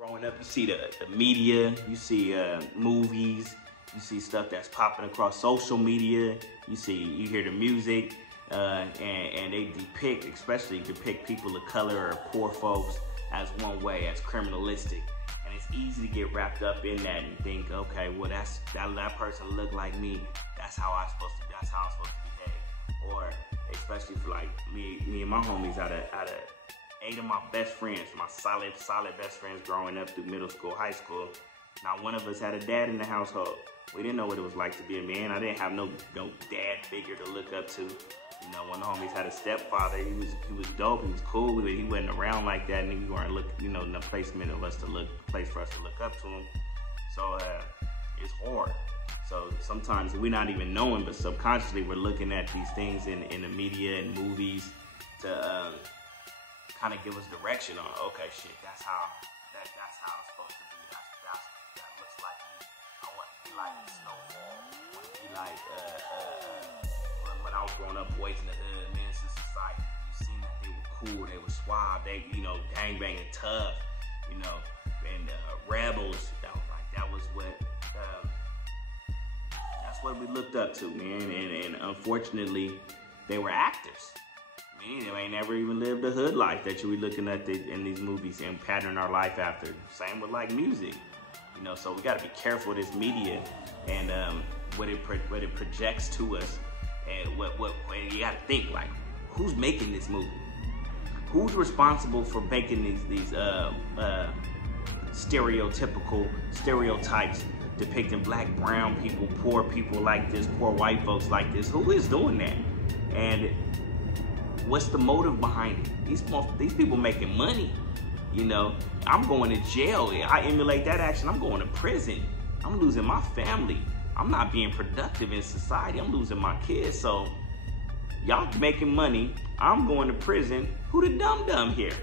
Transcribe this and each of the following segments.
Growing up, you see the media, you see movies, you see stuff that's popping across social media, you hear the music, and they especially depict people of color or poor folks as one way, as criminalistic. And it's easy to get wrapped up in that and think, okay, well that person look like me, that's how I'm supposed to behave. Or especially for like me and my homies out of 8 of my best friends, my solid best friends growing up through middle school, high school. Not one of us had a dad in the household. We didn't know what it was like to be a man. I didn't have no dad figure to look up to. You know, one of the homies had a stepfather. He was dope. He was cool. He wasn't around like that, and we weren't no placement of us place for us to look up to him. So it's hard. So sometimes we're not even knowing, but subconsciously we're looking at these things in the media and movies to kind of give us direction on, okay, shit, that's how it's supposed to be. That looks like me. I want to be like Snowfall. I want to be like when I was growing up, Boys in the Hood, Menace to Society. You seen that they were cool, they were suave, they gang banging tough, and rebels. That's what we looked up to, man. And unfortunately, they were actors. Man, they ain't never even lived the hood life that you were looking at in these movies and pattern our life after. Same with like music, So we got to be careful of this media and what it projects to us, and what you got to think, like, who's making this movie? Who's responsible for making these stereotypes depicting black, brown people, poor people like this, poor white folks like this? Who is doing that? And what's the motive behind it? These people making money, I'm going to jail. I emulate that action, I'm going to prison. I'm losing my family. I'm not being productive in society. I'm losing my kids. So y'all making money, I'm going to prison. Who the dum-dum here?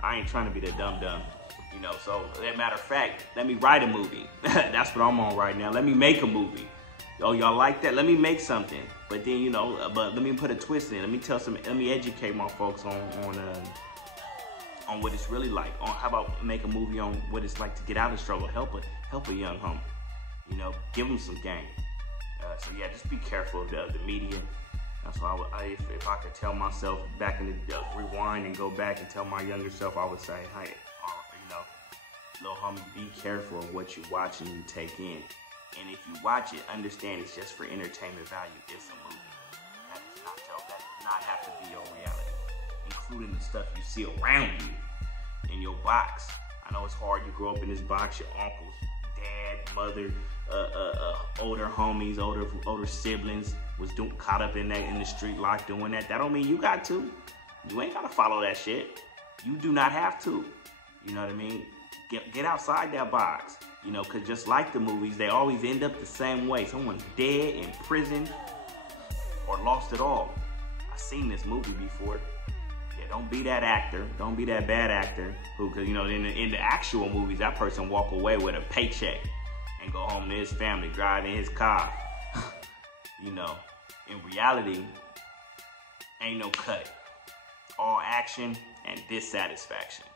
I ain't trying to be the dum-dum, So as a matter of fact, let me write a movie. That's what I'm on right now. Let me make a movie. Oh, y'all like that? Let me make something. But then, but let me put a twist in. Let me educate my folks on what it's really like. On how about make a movie on what it's like to get out of the struggle, help a young homie. Give them some game. So yeah, just be careful of the media. That's why if I could tell myself back in the rewind and go back and tell my younger self, I would say, hey, little homie, be careful of what you watch and you take in. And if you watch it, understand it's just for entertainment value. It's a movie. That does not have to be your reality, including the stuff you see around you in your box. I know it's hard. You grow up in this box. Your uncles, dad, mother, older homies, older siblings was caught up in the street life doing that. That don't mean you got to. You ain't gotta follow that shit. You do not have to. You know what I mean? Get outside that box. Because just like the movies, they always end up the same way. Someone's dead, in prison, or lost it all. I've seen this movie before. Yeah, don't be that actor. Don't be that bad actor who, because, in the actual movies, that person walk away with a paycheck and go home to his family, drive in his car. In reality, ain't no cut. All action and dissatisfaction.